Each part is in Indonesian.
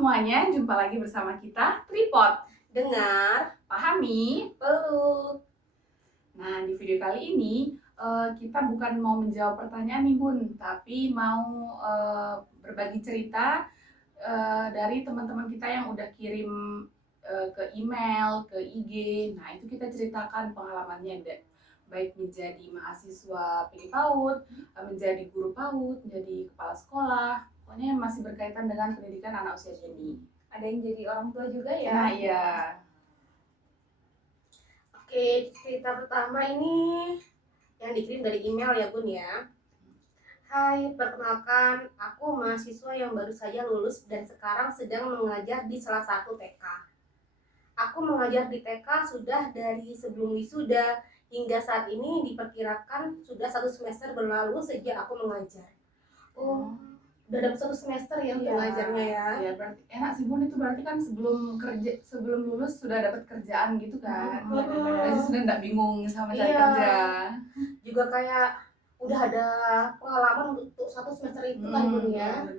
semuanya, jumpa lagi bersama kita Tripod. Dengar, Pahami, peluk. Nah, di video kali ini kita bukan mau menjawab pertanyaan nih Bun, tapi mau berbagi cerita dari teman-teman kita yang udah kirim ke email, ke IG. Nah, itu kita ceritakan pengalamannya, baik menjadi mahasiswa PD PAUD, menjadi guru PAUD, menjadi kepala sekolah. Pokoknya masih berkaitan dengan pendidikan anak usia dini. Ada yang jadi orang tua juga ya? Nah, iya. Oke, cerita pertama ini yang dikirim dari email ya Bun ya. Hai, perkenalkan, aku mahasiswa yang baru saja lulus dan sekarang sedang mengajar di salah satu TK. Aku mengajar di TK sudah dari sebelum wisuda hingga saat ini diperkirakan sudah 1 semester berlalu sejak aku mengajar. Oh, udah dapat 1 semester ya untuk ngajarnya ya. Iya, berarti enak sih Bun, itu berarti kan sebelum lulus sudah dapat kerjaan gitu kan. Berarti sudah enggak bingung sama cari kerja. Juga kayak udah ada pengalaman untuk 1 semester itu kan Bun ya.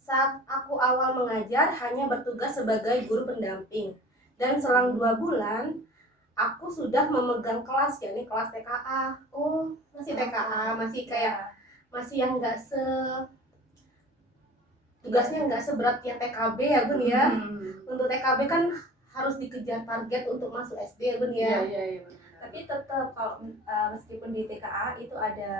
Saat aku awal mengajar hanya bertugas sebagai guru pendamping dan selang 2 bulan aku sudah memegang kelas, yakni kelas TKA. Oh, masih TKA, masih kayak masih yang enggak tugasnya nggak seberat yang TKB ya Bun ya. Untuk TKB kan harus dikejar target untuk masuk SD ya Bun ya. Iya. Tapi tetap kalau meskipun di TKA itu ada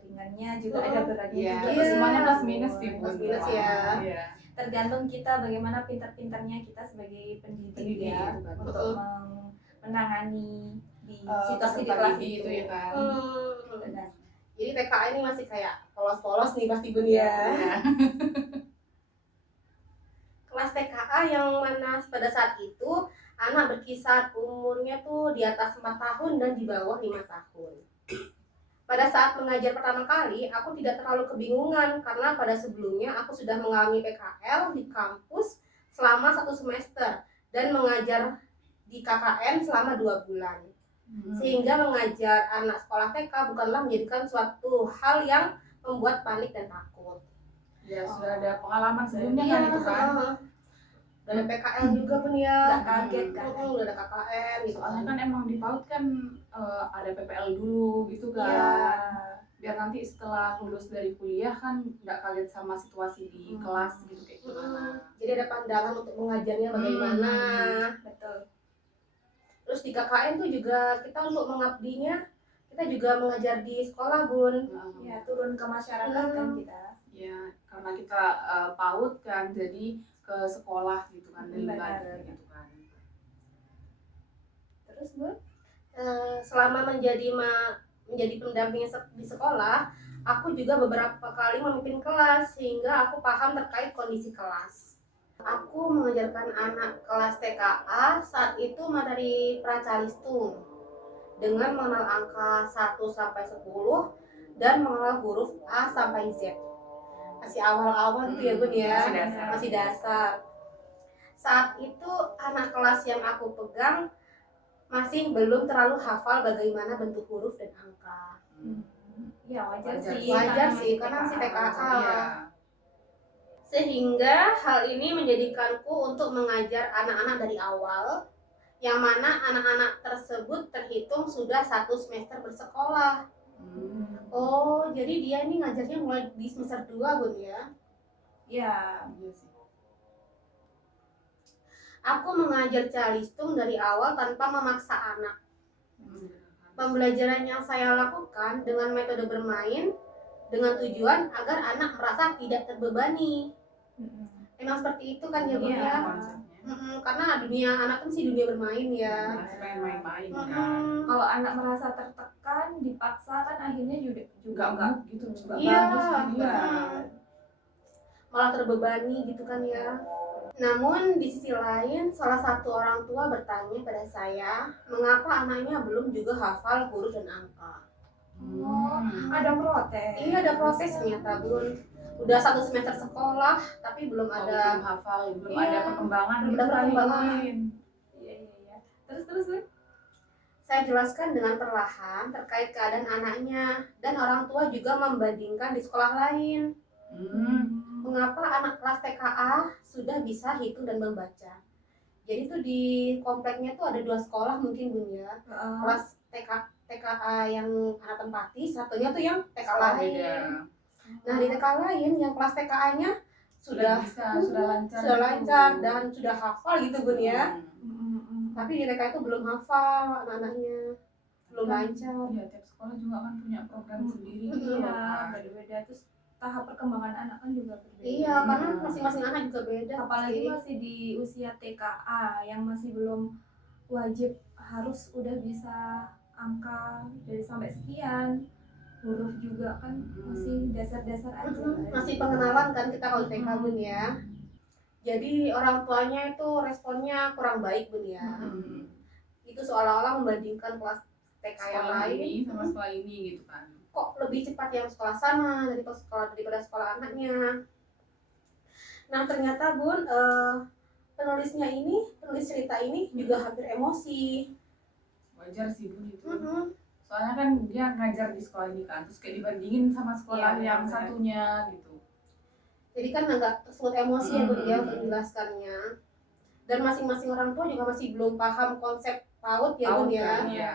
ringannya juga, ada beratnya juga. Semuanya plus minus sih Bun. Plus minus ya. Iya. Tergantung kita bagaimana pintar-pintarnya kita sebagai pendidik ya untuk menangani di situasi di kelas itu ya kan. Jadi TKA ini masih kayak polos-polos nih pasti Bun ya. Kelas TKA yang mana pada saat itu anak berkisar umurnya tuh di atas 4 tahun dan di bawah 5 tahun. Pada saat mengajar pertama kali, aku tidak terlalu kebingungan karena pada sebelumnya aku sudah mengalami PKL di kampus selama 1 semester dan mengajar di KKN selama 2 bulan. Sehingga mengajar anak sekolah TK bukanlah menjadikan suatu hal yang membuat panik dan takut. Ya, sudah ada pengalaman sebelumnya kan itu kan. Dan PKL juga Bun ya. Nggak kaget kan. Udah ada KKN gitu. Soalnya kan emang di PAUD kan ada PPL dulu gitu kan. Iya. Biar nanti setelah lulus dari kuliah kan nggak kaget sama situasi di kelas gitu kayak gimana. Jadi ada pandangan untuk mengajarnya bagaimana. Betul. Terus di KKN tuh juga kita untuk mengabdinya, kita juga mengajar di sekolah Bun. Ya, turun ke masyarakat kan kita. Ya, karena kita PAUD kan, jadi ke sekolah gitu kan, dari lembaga gitu kan. Terus Bun? Selama menjadi pendamping di sekolah, aku juga beberapa kali memimpin kelas sehingga aku paham terkait kondisi kelas. Aku mengajarkan anak kelas TKA saat itu materi Pracalistung dengan mengenal angka 1 sampai 10 dan mengenal huruf A sampai Z. Masih awal-awal gitu ya Bun ya, masih dasar. Saat itu anak kelas yang aku pegang masih belum terlalu hafal bagaimana bentuk huruf dan angka. Ya wajar sih karena masih TKA. Sehingga hal ini menjadikanku untuk mengajar anak-anak dari awal, yang mana anak-anak tersebut terhitung sudah 1 semester bersekolah. Oh, jadi dia ini ngajarnya mulai di semester 2 Bun ya? Iya. Aku mengajar calistung dari awal tanpa memaksa anak. Pembelajaran yang saya lakukan dengan metode bermain dengan tujuan agar anak merasa tidak terbebani. Emang seperti itu kan ya Bun ya? Karena dunia anak kan sih dunia bermain ya. Main-main kan. Kalau anak merasa tertekan, dipaksa kan akhirnya juga enggak gitu. Iya. Malah terbebani gitu kan ya. Namun di sisi lain, salah satu orang tua bertanya pada saya, mengapa anaknya belum juga hafal huruf dan angka. Ada protes. Iya, ada protes ternyata Bun. Udah 1 semester sekolah, tapi belum ada hafal, belum ada perkembangan. Iya. Terus Bun? Saya jelaskan dengan perlahan terkait keadaan anaknya, dan orang tua juga membandingkan di sekolah lain. mengapa anak kelas TKA sudah bisa hitung dan membaca. Jadi tuh di kompleknya tuh ada 2 sekolah mungkin Bun ya. Kelas TKA yang anak tempati, satunya tuh yang TK Sekolah lain. beda. Nah di TK lain yang kelas TKA-nya Sudah sudah lancar. sudah lancar dan sudah hafal gitu Bun ya. Hmm. Tapi di TK itu belum hafal anak-anaknya, belum lancar. Iya, tiap sekolah juga kan punya program sendiri gitu Iya, loh kan. beda-beda. Terus tahap perkembangan anak kan juga berbeda. Iya, karena masing-masing anak juga beda. Apalagi pasti. masih di usia TKA yang masih belum wajib harus udah bisa angka dari sampai sekian, huruf juga kan masih dasar-dasar aja. Masih pengenalan kan kita kalau TK Bun ya. Jadi orang tuanya itu responnya kurang baik Bun ya. Itu seolah-olah membandingkan kelas TK yang Sekolah lain ini sama sekolah ini gitu kan. kok lebih cepat yang sekolah sana daripada sekolah anaknya. Nah ternyata Bun, penulis cerita ini juga hampir emosi. Wajar sih Bun itu. Mm-mm. Soalnya kan dia ngajar di sekolah ini kan, terus kayak dibandingin sama sekolah Iya, yang benar. satunya gitu. Jadi kan agak tersebut emosi ya Bun ya untuk menjelaskannya. Dan masing-masing orang tua juga masih belum paham konsep PAUD ya Bun PAUD ya. kan, iya.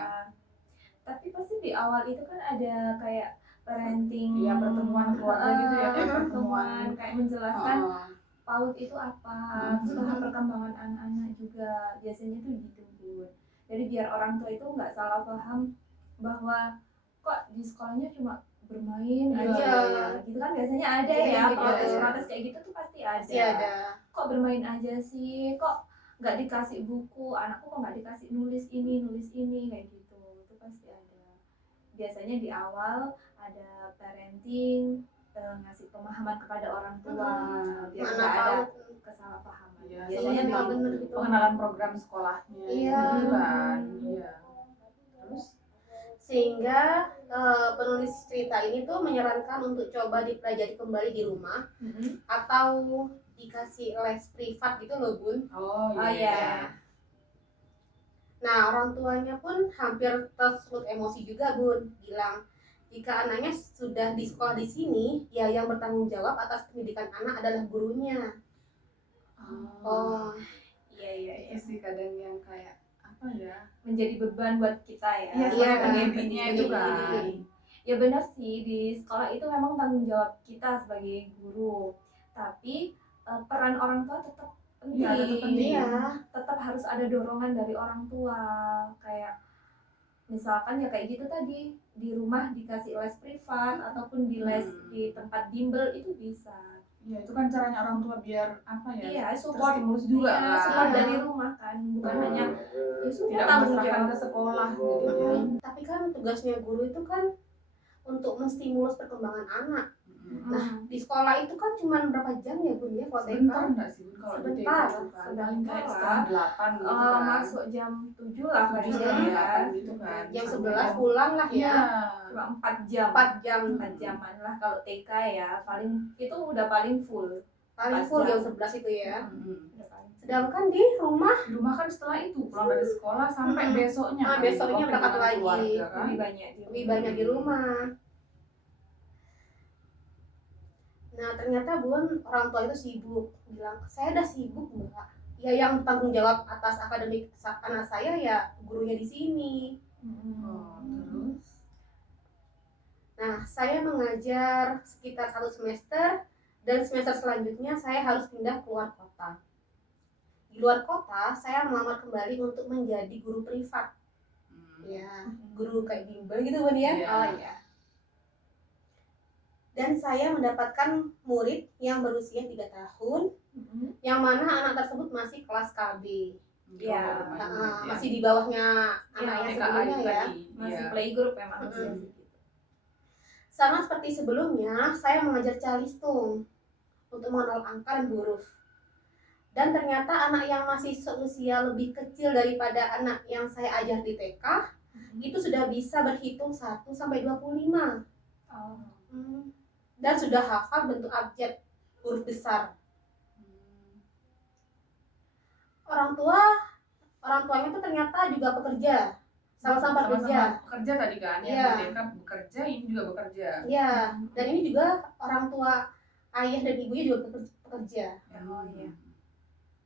Tapi pasti di awal itu kan ada kayak parenting, Iya, pertemuan keluarga gitu ya, kayak pertemuan. kayak menjelaskan Heeh. PAUD itu apa, terus tahap perkembangan anak-anak juga biasanya tuh gitu Bun. Jadi biar orang tua itu nggak salah paham bahwa kok di sekolahnya cuma bermain aja ya, gitu kan biasanya ada Iya, ya gitu. protes-protes kayak gitu tuh pasti ada. Masih ada. Kok bermain aja sih, kok nggak dikasih buku, anakku kok nggak dikasih nulis ini kayak gitu, itu pasti ada. Biasanya di awal ada parenting, ngasih pemahaman kepada orang tua biar Mana nggak ada PAUD. kesalahpahaman. Iya, Biasanya Iya, begitu. bener gitu. Pengenalan program sekolahnya Iya. gitu kan. Iya. Terus Sehingga penulis cerita ini tuh menyarankan untuk coba dipelajari kembali di rumah atau dikasih les privat gitu loh Bun. oh Oh iya. iya. Nah orang tuanya pun hampir tersebut emosi juga Bun, bilang jika anaknya sudah di sekolah di sini, ya yang bertanggung jawab atas pendidikan anak adalah gurunya. Oh, Iya. Itu sih kadang yang kayak apa ya? Menjadi beban buat kita ya. Iya, Iya, pendidikannya itu pendidik. kan. Ya benar sih, di sekolah itu memang tanggung jawab kita sebagai guru. Tapi peran orang tua tetap penting. Iya, tetap penting. Iya. Tetap harus ada dorongan dari orang tua. Kayak misalkan ya kayak gitu tadi, di rumah dikasih les privat ataupun di les di tempat bimbel itu bisa. Iya, itu kan caranya orang tua biar apa ya? Iya, support Terstimulus juga iya, kan. support dari rumah kan, bukan hanya ya sudah Tidak tanggung memasrahkan jawab ke sekolah gitu ya. Tapi kan tugasnya guru itu kan untuk menstimulus perkembangan anak. Nah, di sekolah itu kan cuma berapa jam ya Bun ya kalau TK? Sebentar enggak sih Bun kalau di TK Sebentar, itu kan? sebentar. Paling kayak setengah 8 gitu kan. masuk jam 7 lah 7 paling setengah ya. 8 gitu kan. Jam Sampai 11 pulang lah Iya. ya. Cuma 4 jam. 4 jam. 4 jaman lah kalau TK ya. Paling itu udah paling full. Paling 4 full jam. jam 11 itu ya. Udah paling full. Sedangkan di rumah Di rumah kan setelah itu pulang dari sekolah sampai besoknya. kan, besoknya keluar berangkat dengan lagi. keluarga kan. Lebih banyak di lebih banyak di rumah. Nah ternyata Bun, orang tua itu sibuk. Bilang, saya udah sibuk Mbak. Ya yang tanggung jawab atas akademik anak saya ya gurunya di sini. Oh, terus Nah saya mengajar sekitar 1 semester dan semester selanjutnya saya harus pindah keluar kota. Di luar kota saya melamar kembali untuk menjadi guru privat. Ya, guru kayak bimbel gitu Bun ya. Iya. Oh iya. Dan saya mendapatkan murid yang berusia 3 tahun, yang mana anak tersebut masih kelas KB. Iya. Masih di bawahnya anak yang TKA sebelumnya itu ya. tadi. Masih Iya. playgroup memang usia segitu. Sama seperti sebelumnya, saya mengajar calistung untuk mengenal angka dan huruf. Dan ternyata anak yang masih seusia lebih kecil daripada anak yang saya ajar di TK, itu sudah bisa berhitung 1 sampai 25. Oh. Dan sudah hafal bentuk abjad huruf besar. Orang tuanya tuh ternyata juga pekerja, sama-sama bekerja. Bekerja tadi kan, yang Iya. di TK bekerja, ini juga bekerja. Iya, dan ini juga orang tua ayah dan ibunya juga pekerja. Oh, iya.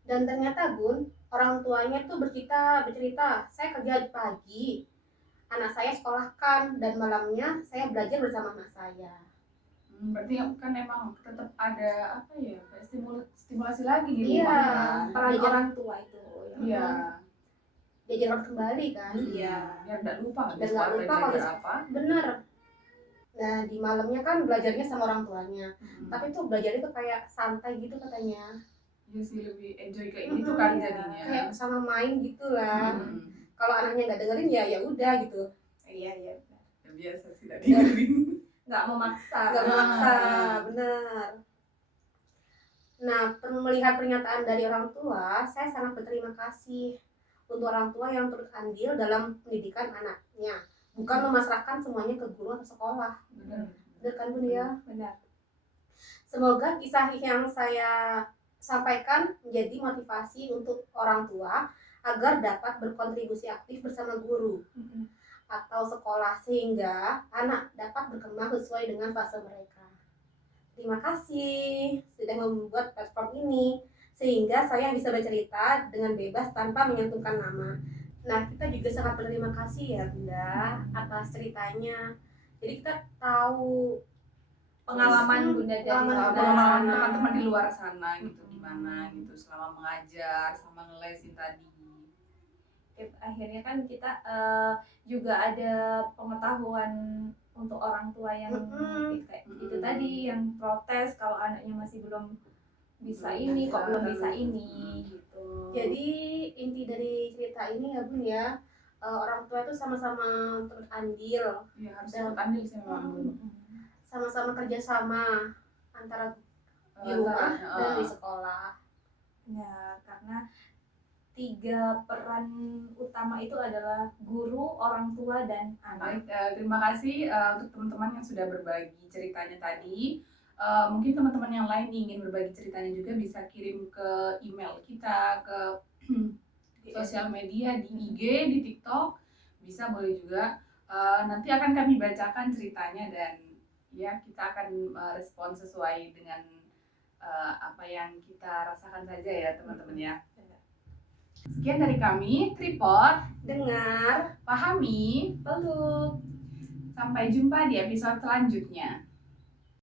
Dan ternyata Bun, orang tuanya tuh bercerita, saya kerja pagi, anak saya sekolahkan, dan malamnya saya belajar bersama anak saya. Berarti kan emang tetap ada apa ya, kayak stimulasi lagi di Iya. rumah kan. Peran Belajar- orang tua itu. Iya. Belajar kembali kan. Iya. Biar nggak lupa Biar habis nggak sekolah lupa belajar kalau- apa. Bener. Nah di malamnya kan belajarnya sama orang tuanya. Hmm. Tapi tuh belajarnya tuh kayak santai gitu katanya. Iya sih, lebih enjoy kayak gitu kan Iya. jadinya. Kayak sama main gitu lah. Hmm. Kalau anaknya nggak dengerin ya udah gitu. Iya, iya. benar. Ya, biasa sih tadi dengerin. Nggak memaksa. Nggak memaksa, benar. Nah, melihat pernyataan dari orang tua, saya sangat berterima kasih untuk orang tua yang turut andil dalam pendidikan anaknya, bukan memasrahkan semuanya ke guru atau sekolah. Benar. Benar kan Bun ya? Benar. Semoga kisah yang saya sampaikan menjadi motivasi untuk orang tua agar dapat berkontribusi aktif bersama guru atau sekolah sehingga anak dapat berkembang sesuai dengan fase mereka. Terima kasih sudah membuat platform ini sehingga saya bisa bercerita dengan bebas tanpa menyentuhkan nama. Nah, kita juga sangat berterima kasih ya Bunda atas ceritanya. Jadi kita tahu Pengalaman Bunda dari Pengalaman sana. Pengalaman teman-teman di luar sana gitu gimana gitu selama mengajar sama ngelesin tadi. Akhirnya kan kita juga ada pengetahuan untuk orang tua yang kayak itu tadi yang protes kalau anaknya masih belum bisa ini kok belum bisa ini gitu. Jadi inti dari cerita ini ya Bun ya, orang tua itu sama-sama turut andil, Iya, harus ikut andil sih memang Bun. sama-sama kerjasama antara di rumah dan di sekolah. Ya, karena 3 peran utama itu adalah guru, orang tua, dan anak. Baik, terima kasih untuk teman-teman yang sudah berbagi ceritanya tadi. Mungkin teman-teman yang lain ingin berbagi ceritanya juga bisa kirim ke email kita, ke sosial media di IG, di TikTok, bisa boleh juga. Nanti akan kami bacakan ceritanya dan ya kita akan respon sesuai dengan apa yang kita rasakan saja ya teman-teman ya. Sekian dari kami, Tripod, Dengar, pahami, Peluk. sampai jumpa di episode selanjutnya.